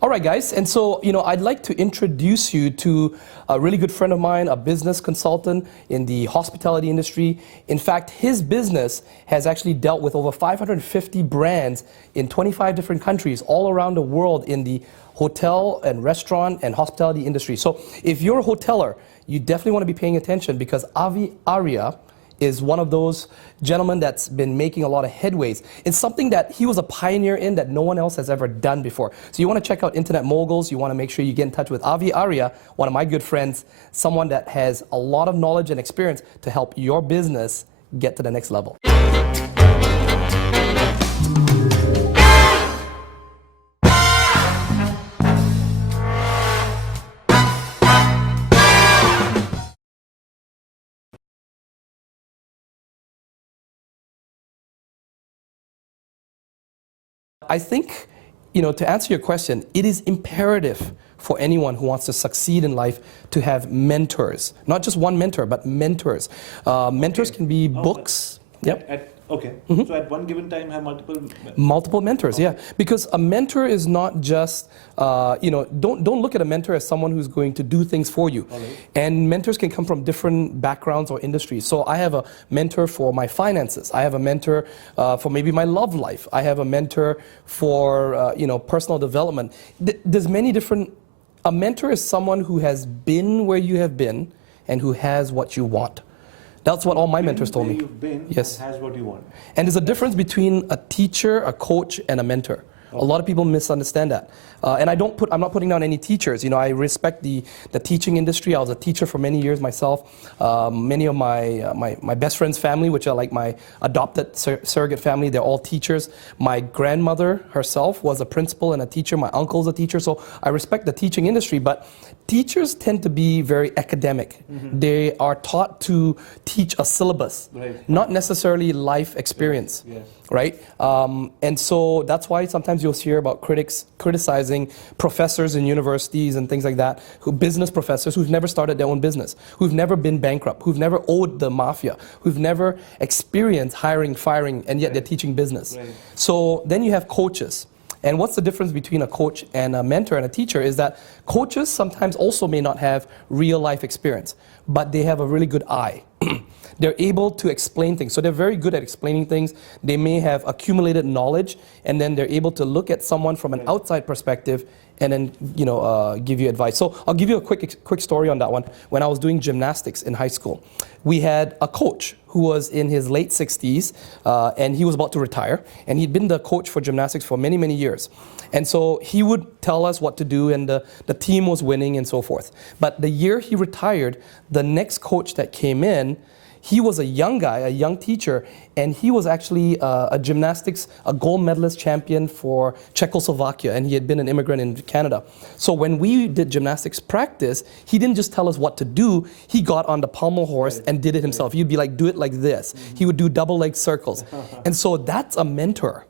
All right, guys, and so, I'd like to introduce you to a really good friend of mine, a business consultant in the hospitality industry. In fact, his business has actually dealt with over 550 brands in 25 different countries all around the world in the hotel and restaurant and hospitality industry. So if you're a hoteler, you definitely want to be paying attention because Avi Arya is one of those gentlemen that's been making a lot of headways. It's something that he was a pioneer in that no one else has ever done before. So you want to check out Internet Moguls, you want to make sure you get in touch with Avi Arya, one of my good friends, someone that has a lot of knowledge and experience to help your business get to the next level. I think, to answer your question, it is imperative for anyone who wants to succeed in life to have mentors. Not just one mentor, but mentors. Mentors can be books. Yep. Okay. So at one given time, have multiple mentors. Yeah. Because a mentor is not just don't look at a mentor as someone who's going to do things for you. Right. And mentors can come from different backgrounds or industries. So I have a mentor for my finances. I have a mentor for maybe my love life. I have a mentor for personal development. There's many different. A mentor is someone who has been where you have been and who has what you want. That's what all my mentors told me. You've been yes. And has what you want. And there's a difference between a teacher, a coach, and a mentor. Okay. A lot of people misunderstand that. And I'm not putting down any teachers. I respect the teaching industry. I was a teacher for many years myself. Many of my best friend's family, which are like my adopted surrogate family, they're all teachers. My grandmother herself was a principal and a teacher. My uncle's a teacher. So I respect the teaching industry. But teachers tend to be very academic. Mm-hmm. They are taught to teach a syllabus, right. Not necessarily life experience. Yes. Right? And so that's why sometimes you'll hear about critics criticizing professors in universities and things like that, business professors who've never started their own business, who've never been bankrupt, who've never owed the mafia, who've never experienced hiring, firing, and yet they're teaching business. Right. So then you have coaches. And what's the difference between a coach and a mentor and a teacher is that coaches sometimes also may not have real life experience, but they have a really good eye. They're able to explain things. So they're very good at explaining things. They may have accumulated knowledge, and then they're able to look at someone from an outside perspective and then give you advice. So I'll give you a quick story on that one. When I was doing gymnastics in high school, we had a coach who was in his late 60s, and he was about to retire. And he'd been the coach for gymnastics for many, many years. And so he would tell us what to do, and the team was winning and so forth. But the year he retired, the next coach that came in, he was a young guy, a young teacher, and he was actually a gold medalist champion for Czechoslovakia, and he had been an immigrant in Canada. So when we did gymnastics practice, he didn't just tell us what to do, he got on the pommel horse and did it himself. He'd be like, do it like this. Mm-hmm. He would do double leg circles. And so that's a mentor,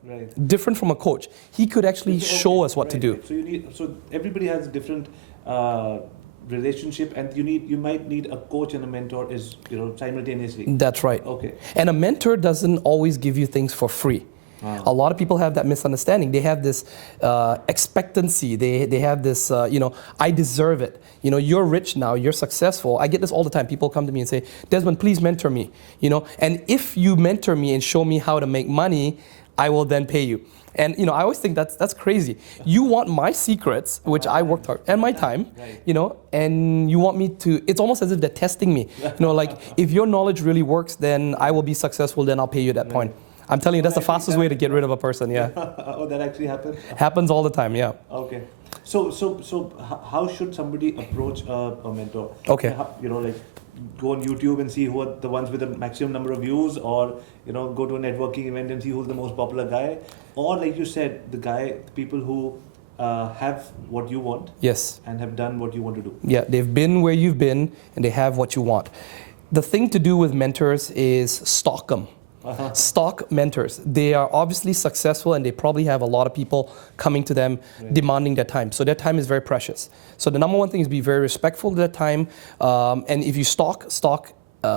different from a coach. He could actually show us what to do. So everybody has different relationship, and you might need a coach and a mentor simultaneously. That's right. Okay. And a mentor doesn't always give you things for free. Wow. A lot of people have that misunderstanding. They have this expectancy. They have this, I deserve it. You're rich now, you're successful. I get this all the time. People come to me and say, Desmond, please mentor me. And if you mentor me and show me how to make money, I will then pay you. And I always think that's crazy. You want my secrets, which I worked hard, and my time, and you want me to, it's almost as if they're testing me. Like if your knowledge really works, then I will be successful, then I'll pay you at that point. I'm telling you, that's the fastest way to get rid of a person, yeah. Oh, that actually happens? Happens all the time, yeah. Okay. So how should somebody approach a mentor? Okay. Go on YouTube and see who are the ones with the maximum number of views, or go to a networking event and see who's the most popular guy, or like you said, the people who have what you want, yes, and have done what you want to do. Yeah, they've been where you've been and they have what you want. The thing to do with mentors is stalk them. Stock mentors. They are obviously successful and they probably have a lot of people coming to them demanding their time. So their time is very precious. So the number one thing is be very respectful of their time. And if you stalk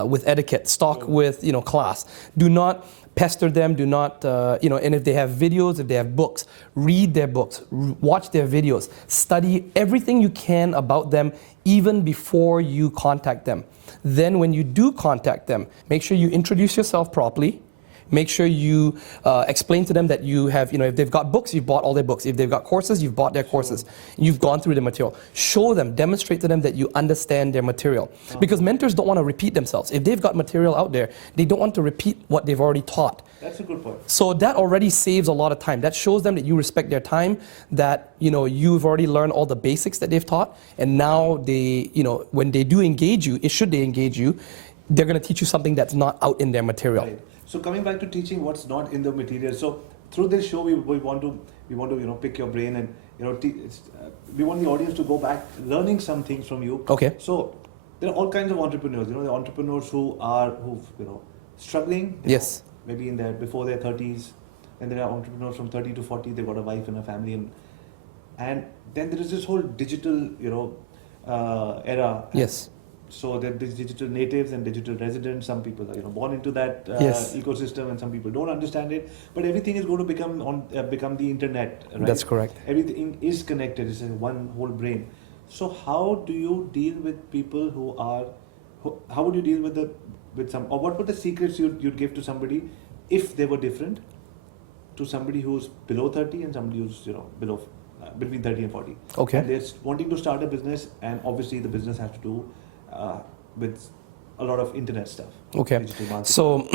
with etiquette, stalk with class. Do not pester them, do not, and if they have videos, if they have books, read their books, watch their videos, study everything you can about them even before you contact them. Then when you do contact them, make sure you introduce yourself properly. Make sure you explain to them that you have, if they've got books, you've bought all their books. If they've got courses, you've bought their courses. You've gone through the material. Show them, demonstrate to them that you understand their material. Because mentors don't want to repeat themselves. If they've got material out there, they don't want to repeat what they've already taught. That's a good point. So that already saves a lot of time. That shows them that you respect their time, that you've already learned all the basics that they've taught, and now they, when they do engage you, should they engage you, they're going to teach you something that's not out in their material. Right. So coming back to teaching what's not in the material. So through this show, we want to pick your brain, and we want the audience to go back learning some things from you. Okay. So there are all kinds of entrepreneurs. The entrepreneurs who've struggling. Yes. Maybe before their 30s, and there are entrepreneurs from 30 to 40. They've got a wife and a family, and then there is this whole digital era. Yes. So there are digital natives and digital residents. Some people are born into that Yes. ecosystem, and some people don't understand it. But everything is going to become the internet. Right? That's correct. Everything is connected. It's one whole brain. So how do you deal with people how would you deal with some, or what were the secrets you'd give to somebody if they were different, to somebody who's below 30 and somebody who's below between 30 and 40? Okay. And they're wanting to start a business, and obviously the business has to do with a lot of internet stuff. Okay. Digital marketing. So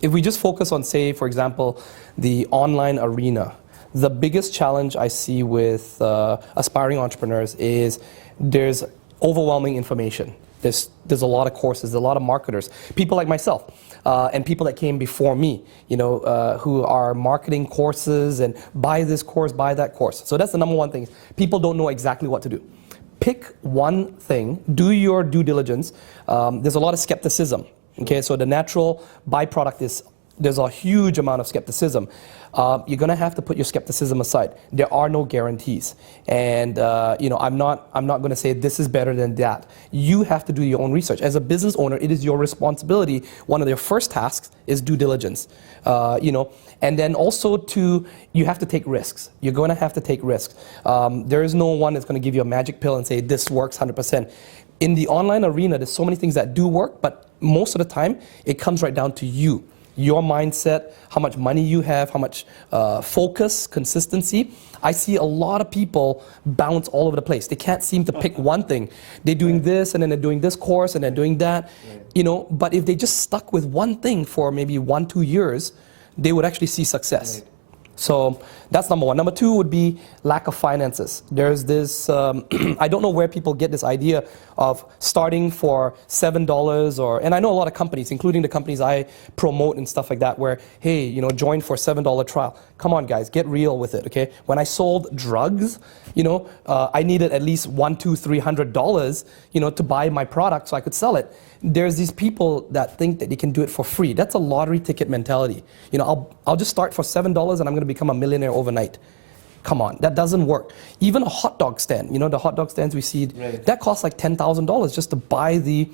if we just focus on, say, for example, the online arena, the biggest challenge I see with aspiring entrepreneurs is there's overwhelming information. There's a lot of courses, a lot of marketers, people like myself, and people that came before me, who are marketing courses and buy this course, buy that course. So that's the number one thing. People don't know exactly what to do. Pick one thing, do your due diligence. There's a lot of skepticism. Okay, so the natural byproduct is there's a huge amount of skepticism. You're going to have to put your skepticism aside. There are no guarantees, and I'm not going to say this is better than that. You have to do your own research. As a business owner, it is your responsibility. One of your first tasks is due diligence. And then also you have to take risks. You're going to have to take risks. There is no one that's going to give you a magic pill and say this works 100%. In the online arena, there's so many things that do work, but most of the time, it comes right down to you. Your mindset, how much money you have, how much focus, consistency. I see a lot of people bounce all over the place. They can't seem to pick one thing. They're doing this, and then they're doing this course, and they're doing that. Right. But if they just stuck with one thing for maybe 1-2 years, they would actually see success. Right. So that's number one. Number two would be lack of finances. There's this, I don't know where people get this idea of starting for $7 and I know a lot of companies, including the companies I promote and stuff like that, where, hey, join for $7 trial. Come on, guys, get real with it, okay? When I sold drugs, I needed at least $100-$300, to buy my product so I could sell it. There's these people that think that they can do it for free. That's a lottery ticket mentality. I'll just start for $7 and I'm going to become a millionaire overnight. Come on, that doesn't work. Even a hot dog stand, the hot dog stands we see, right, that costs like $10,000 just to buy the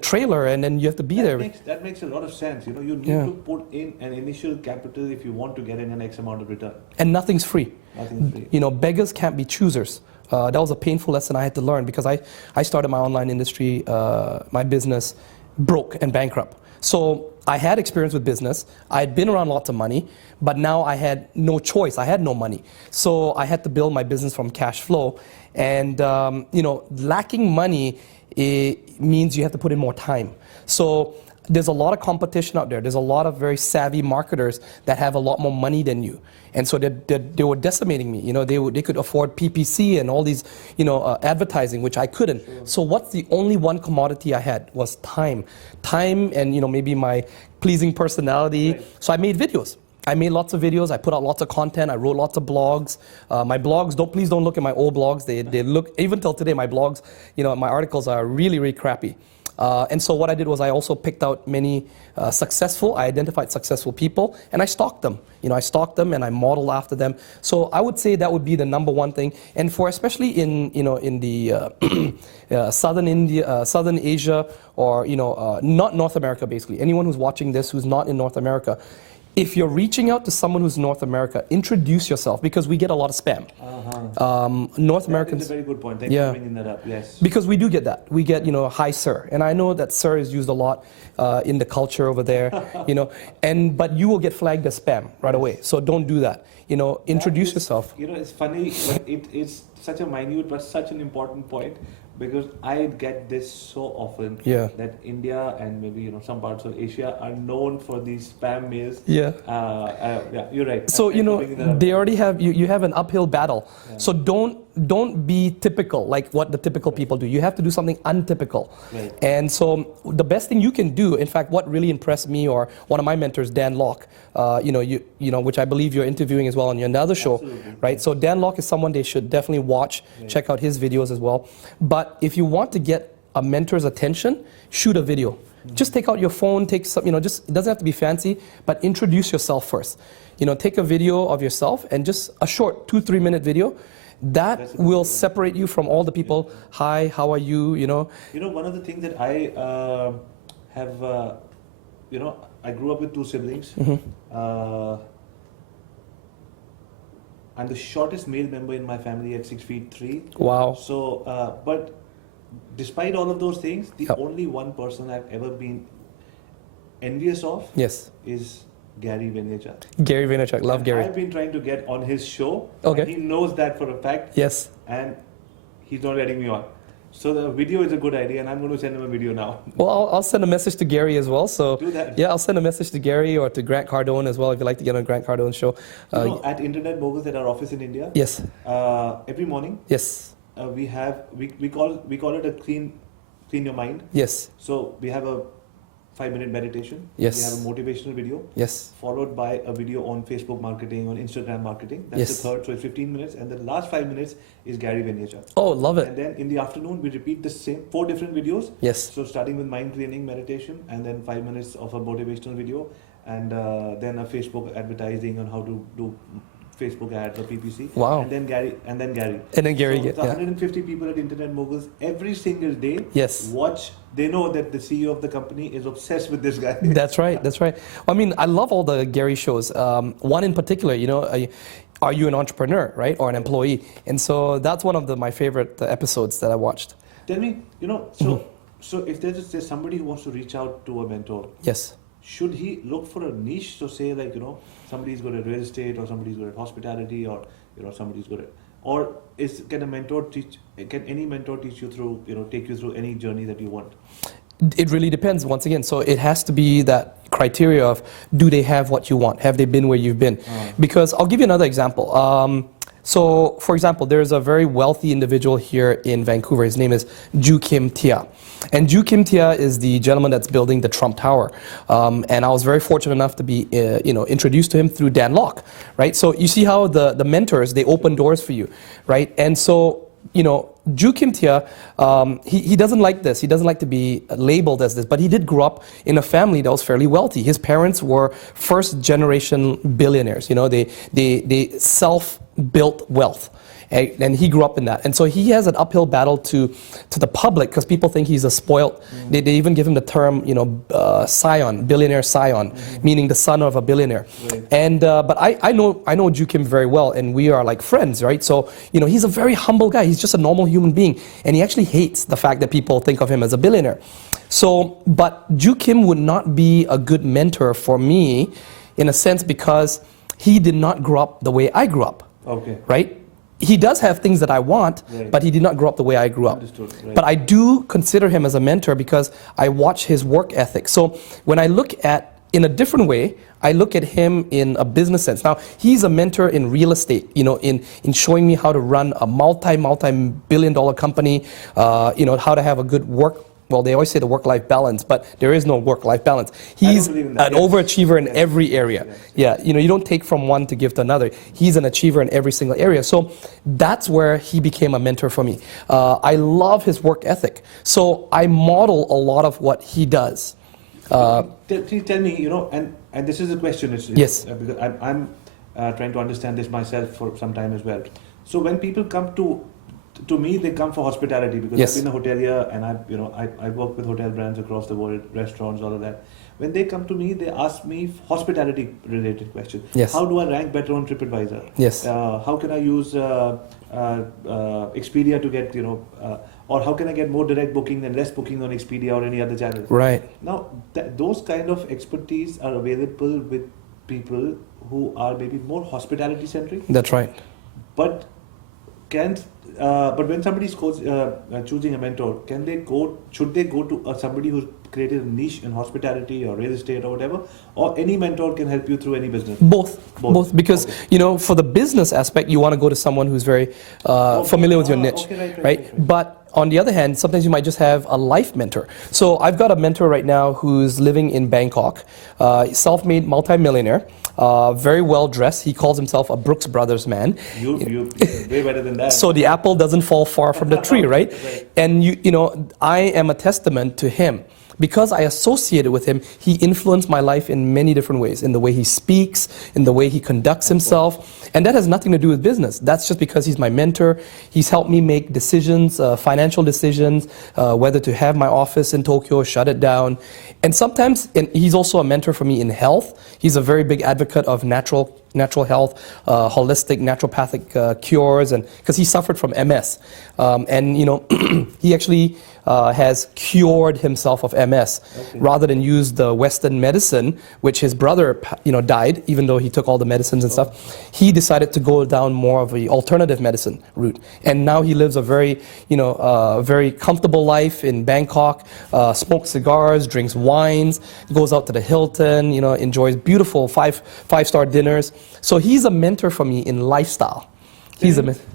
trailer, and then you have to be there. That makes a lot of sense. You need to put in an initial capital if you want to get in an X amount of return. And nothing's free. Nothing's free. Beggars can't be choosers. That was a painful lesson I had to learn, because I started my online industry, my business, broke and bankrupt. So I had experience with business. I had been around lots of money, but now I had no choice. I had no money. So I had to build my business from cash flow. And, lacking money, it means you have to put in more time. So there's a lot of competition out there. There's a lot of very savvy marketers that have a lot more money than you. And so they were decimating me. They could afford PPC and all these, advertising, which I couldn't. Sure. So what's the only one commodity I had was time. Time and, maybe my pleasing personality. Right. So I made videos. I made lots of videos. I put out lots of content. I wrote lots of blogs. My blogs, please don't look at my old blogs. They look, even till today, my blogs, my articles are really, really crappy. And so what I did was I also picked out many I identified successful people, and I stalked them. I stalked them and I modeled after them. So I would say that would be the number one thing. And for especially in the Southern Asia, or not North America, basically anyone who's watching this who's not in North America, If you're reaching out to someone who's North America, introduce yourself because we get a lot of spam. North Americans. That's a very good point. Thank you for bringing that up. Yes. Because we do get that. We get, hi sir. And I know that sir is used a lot in the culture over there, but you will get flagged as spam right away. So don't do that. Introduce yourself. It's funny, but it's such a minute but such an important point, because I get this so often that India and maybe some parts of Asia are known for these spam mails. Yeah, you're right. So they already have you have an uphill battle. Yeah. So don't be typical like what the typical people do. You have to do something untypical. Right. And so the best thing you can do, in fact, what really impressed me, or one of my mentors, Dan Locke, which I believe you're interviewing as well on another show. Absolutely. Right? So Dan Locke is someone they should definitely watch, check out his videos as well. But if you want to get a mentor's attention, shoot a video. Just take out your phone, take some, just, it doesn't have to be fancy, but introduce yourself first. Take a video of yourself and just a short 2-3 minute video. That will separate you from all the people. Hi, how are you? One of the things that I have, I grew up with 2 siblings. I'm the shortest male member in my family at 6'3". Wow. So, but despite all of those things, the only one person I've ever been envious of is Gary Vaynerchuk. Gary Vaynerchuk, love Gary. I've been trying to get on his show. Okay. And he knows that for a fact. Yes. And he's not letting me on. So the video is a good idea, and I'm going to send him a video now. Well, I'll send a message to Gary as well. So do that. Yeah, I'll send a message to Gary or to Grant Cardone as well if you'd like to get on Grant Cardone's show. At Internet Moguls at our office in India. Yes. Every morning. Yes. We call it a clean your mind. Yes. So we have a 5-minute meditation. Yes. We have a motivational video. Yes. Followed by a video on Facebook marketing, on Instagram marketing. That's the third, so it's 15 minutes. And the last 5 minutes is Gary Vaynerchuk. Oh, love it. And then in the afternoon, we repeat the same 4 different videos. Yes. So starting with mind training, meditation, and then 5 minutes of a motivational video, and then a Facebook advertising on how to do Facebook ads or PPC. Wow. And then Gary. And then Gary. So 150 people at Internet Moguls every single day. Yes. Watch. They know that the CEO of the company is obsessed with this guy. That's right. That's right. I mean, I love all the Gary shows. One in particular, are you an entrepreneur, right, or an employee? And so that's one of my favorite episodes that I watched. Tell me, so if there's somebody who wants to reach out to a mentor. Yes. Should he look for a niche? So say somebody's good at real estate, or somebody's good at hospitality, or somebody's good at, or can any mentor teach you through, take you through any journey that you want? It really depends, once again. So it has to be that criteria of, do they have what you want? Have they been where you've been? Because I'll give you another example. So, for example, there's a very wealthy individual here in Vancouver. His name is Ju Kim Tia. And Ju Kim Tia is the gentleman that's building the Trump Tower. And I was very fortunate enough to be introduced to him through Dan Locke, right? So you see how the mentors, they open doors for you, right? And so, Ju Kim Tia, he doesn't like this. He doesn't like to be labeled as this, but he did grow up in a family that was fairly wealthy. His parents were first generation billionaires. They self-built wealth. And he grew up in that. And so he has an uphill battle to the public, because people think he's a spoiled. They even give him the term, scion, billionaire scion, meaning the son of a billionaire. Right. And but I know Ju Kim very well, and we are like friends, right? So he's a very humble guy. He's just a normal human being, and he actually hates the fact that people think of him as a billionaire. So, but Ju Kim would not be a good mentor for me, in a sense, because he did not grow up the way I grew up. Okay. Right? He does have things that I want, but he did not grow up the way I grew up. Right. But I do consider him as a mentor because I watch his work ethic. So when I look at, in a different way, I look at him in a business sense. Now, he's a mentor in real estate, in showing me how to run a multi-billion-dollar company, how to have a good work. Well, they always say the work-life balance, but there is no work-life balance. He's an overachiever in every area. Yeah, you don't take from one to give to another. He's an achiever in every single area. So that's where he became a mentor for me. I love his work ethic. So I model a lot of what he does. Please tell me, and this is a question. Yes. Because I'm trying to understand this myself for some time as well. So when people come to to me, they come for hospitality because Yes. I've been a hotelier and I work with hotel brands across the world, restaurants, all of that. When they come to me, they ask me hospitality related questions. Yes. How do I rank better on TripAdvisor? Yes. How can I use Expedia to get, or how can I get more direct booking than less booking on Expedia or any other channel? Right. Now, those kind of expertise are available with people who are maybe more hospitality centric. That's right. But but when somebody's choosing a mentor, should they go to somebody who's created a niche in hospitality or real estate or whatever, or any mentor can help you through any business? Both, because Okay. for the business aspect, you want to go to someone who's very familiar with your niche, okay, right. But on the other hand, sometimes you might just have a life mentor. So I've got a mentor right now who's living in Bangkok, self-made multimillionaire, very well dressed. He calls himself a Brooks Brothers man. You way better than that. So the apple doesn't fall far from the tree, right? Right. And I am a testament to him. Because I associated with him, he influenced my life in many different ways, in the way he speaks, in the way he conducts himself. And that has nothing to do with business. That's just because he's my mentor. He's helped me make decisions, financial decisions, whether to have my office in Tokyo, shut it down. And sometimes, and he's also a mentor for me in health. He's a very big advocate of natural health, holistic naturopathic cures, and because he suffered from MS. He actually has cured himself of MS, rather than use the Western medicine, which his brother died, even though he took all the medicines and stuff. He decided to go down more of the alternative medicine route, and now he lives a very very comfortable life in Bangkok, smokes cigars, drinks wines, goes out to the Hilton, enjoys beautiful five-star dinners. So he's a mentor for me in lifestyle.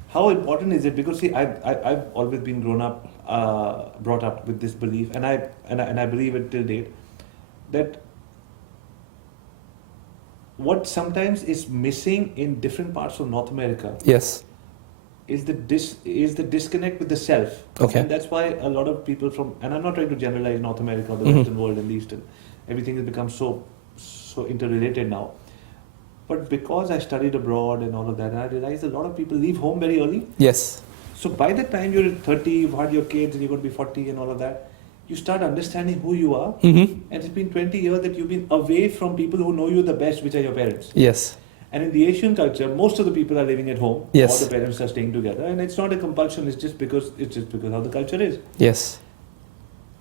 How important is it? Because see, I've always been brought up with this belief, and I believe it till date, that what sometimes is missing in different parts of North America Yes. is the disconnect with the self. Okay. And that's why a lot of people and I'm not trying to generalize North America or the Western world and the Eastern, everything has become so interrelated now. But because I studied abroad and all of that, and I realized a lot of people leave home very early. Yes. So by the time you're 30, you've had your kids, and you're going to be 40 and all of that, you start understanding who you are. Mm-hmm. And it's been 20 years that you've been away from people who know you the best, which are your parents. Yes. And in the Asian culture, most of the people are living at home. Yes. All the parents are staying together. And it's not a compulsion, it's just because how the culture is. Yes.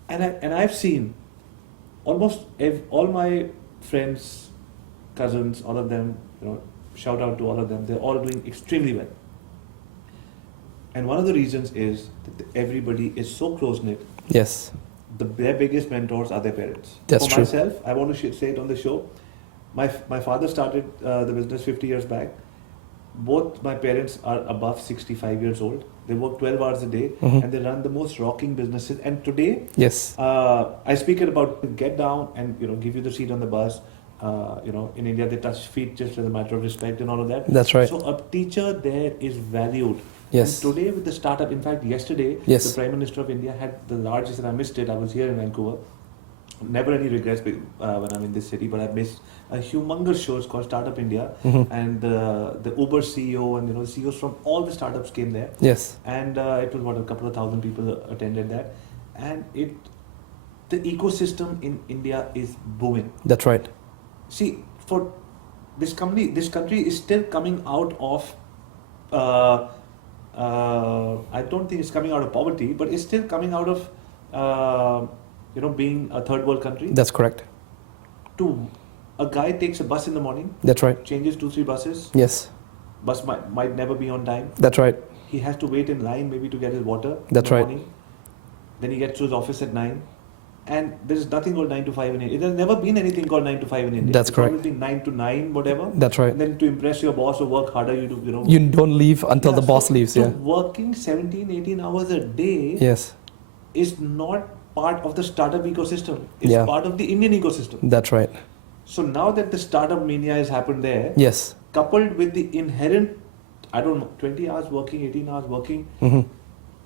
And I've seen almost all my friends, cousins, all of them, shout out to all of them, they're all doing extremely well. And one of the reasons is that everybody is so close-knit. Yes. Their biggest mentors are their parents. That's For true. myself, I want to say it on the show, my father started the business 50 years back. Both my parents are above 65 years old. They work 12 hours a day, and they run the most rocking businesses. And today, Yes. I speak about get down and give you the seat on the bus. In India they touch feet just as a matter of respect and all of that. That's right. So a teacher there is valued. Yes. And today with the startup, in fact yesterday, Yes. the Prime Minister of India had the largest, and I missed it. I was here in Vancouver. Never any regrets when I'm in this city, but I missed a humongous show. It's called Startup India, and the Uber CEO and the CEOs from all the startups came there. Yes. And it was a couple of thousand people attended that, and the ecosystem in India is booming. That's right. See, for this country is still coming out of. I don't think it's coming out of poverty, but it's still coming out of being a third world country. That's correct. A guy takes a bus in the morning. That's right. Changes 2-3 buses. Yes. Bus might never be on time. That's right. He has to wait in line maybe to get his water. That's in the right. Morning. Then he gets to his office at 9. And there is nothing called 9 to 5 in India. There's never been anything called 9 to 5 in India. That's it's correct. always been 9 to 9, whatever. That's right. And then to impress your boss or work harder, you do, You don't leave until the boss leaves. So Yeah. working 17, 18 hours a day Yes. is not part of the startup ecosystem. It's Yeah. part of the Indian ecosystem. That's right. So now that the startup mania has happened there, Yes. coupled with the inherent, 20 hours working, 18 hours working,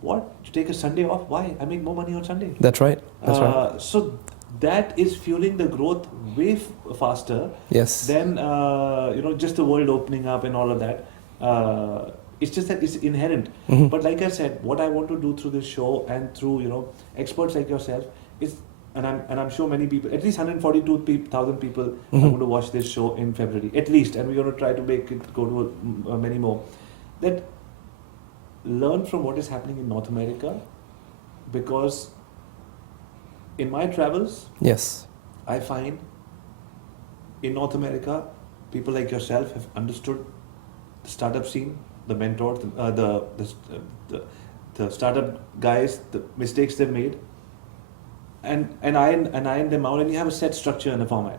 what? You take a Sunday off? Why? I make more money on Sunday. That's right. That's right. So that is fueling the growth way faster Yes. than just the world opening up and all of that. It's just that it's inherent. But like I said, what I want to do through this show and through, you know, experts like yourself is, and I'm sure many people, at least 142,000 people are going to watch this show in February, at least, and we're going to try to make it go to many more. That learn from what is happening in North America, because in my travels, Yes. I find in North America, people like yourself have understood the startup scene, the mentors, the startup guys, the mistakes they've made, and iron them out, and you have a set structure and a format.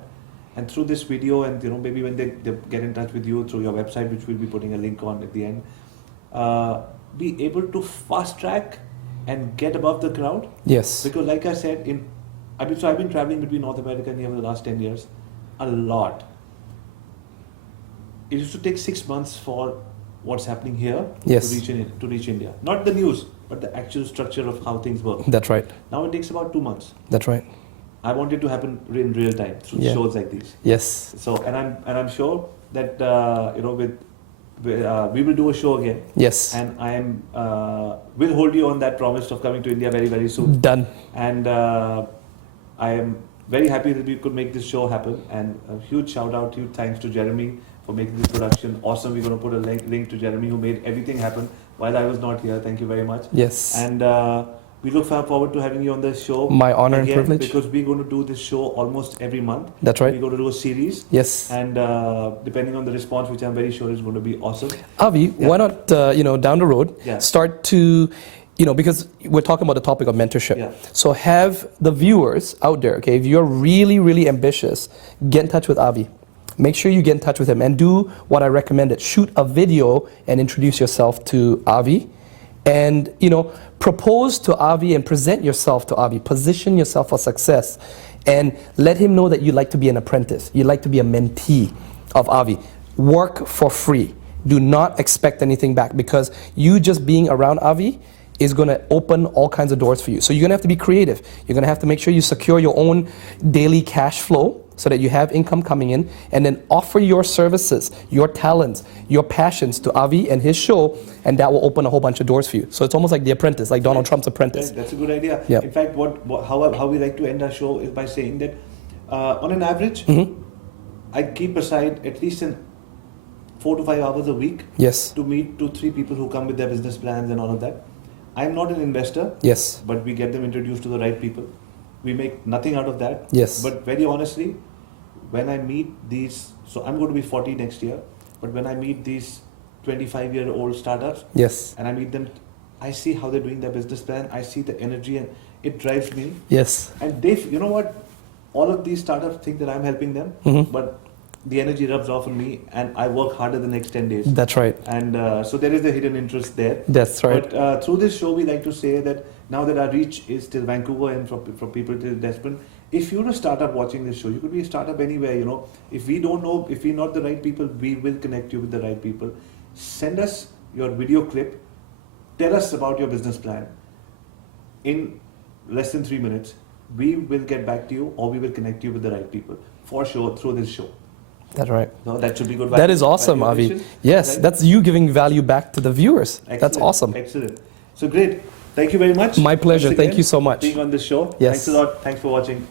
And through this video, and you know, maybe when they get in touch with you through your website, which we'll be putting a link on at the end, be able to fast track and get above the crowd. Yes. Because like I said, I've been traveling between North America and India for the last 10 years, a lot. It used to take 6 months for what's happening here Yes. to reach India. Not the news, but the actual structure of how things work. That's right. Now it takes about 2 months. That's right. I want it to happen in real time through Yeah. shows like these. Yes. So, and I'm sure that you know, we will do a show again. Yes. And I am will hold you on that promise of coming to India very, very soon. Done. And I am very happy that we could make this show happen. And a huge shout out to you. Thanks to Jeremy for making this production awesome. We're going to put a link to Jeremy, who made everything happen while I was not here. Thank you very much. Yes. And we look forward to having you on the show. My honor and again, privilege. Because we're going to do this show almost every month. That's right. We're going to do a series. Yes. And depending on the response, which I'm very sure is going to be awesome. Avi, Yeah. why not, down the road, Yeah. start to, because we're talking about the topic of mentorship. Yeah. So have the viewers out there, okay, if you're really, really ambitious, get in touch with Avi. Make sure you get in touch with him and do what I recommended. Shoot a video and introduce yourself to Avi. And, propose to Avi and present yourself to Avi. Position yourself for success. And let him know that you'd like to be an apprentice. You'd like to be a mentee of Avi. Work for free. Do not expect anything back, because you just being around Avi is going to open all kinds of doors for you. So you're going to have to be creative. You're going to have to make sure you secure your own daily cash flow so that you have income coming in, and then offer your services, your talents, your passions to Avi and his show, and that will open a whole bunch of doors for you. So it's almost like The Apprentice, like Donald Trump's Apprentice. That's a good idea. Yeah. In fact, how we like to end our show is by saying that on an average, I keep aside at least 4 to 5 hours a week Yes. to meet 2, 3 people who come with their business plans and all of that. I'm not an investor, Yes. but we get them introduced to the right people. We make nothing out of that. Yes. But very honestly, when I meet these, so I'm going to be 40 next year, but when I meet these 25-year-old startups, Yes. and I meet them, I see how they're doing their business plan. I see the energy, and it drives me. Yes. And you know what? All of these startups think that I'm helping them, but the energy rubs off on me, and I work harder the next 10 days. That's right. And so there is a hidden interest there. That's right. But through this show, we like to say that now that our reach is till Vancouver and from people till Desmond, if you're a startup watching this show, you could be a startup anywhere, If we don't know, if we're not the right people, we will connect you with the right people. Send us your video clip. Tell us about your business plan. In less than 3 minutes, we will get back to you, or we will connect you with the right people, for sure, through this show. That's right. No, that should be good. That is awesome, Avi. Addition, Yes, right? that's you giving value back to the viewers. Excellent. That's awesome. Excellent. So great. Thank you very much. My pleasure. Once Thank again, you so much. Being on this show. Yes. Thanks a lot. Thanks for watching.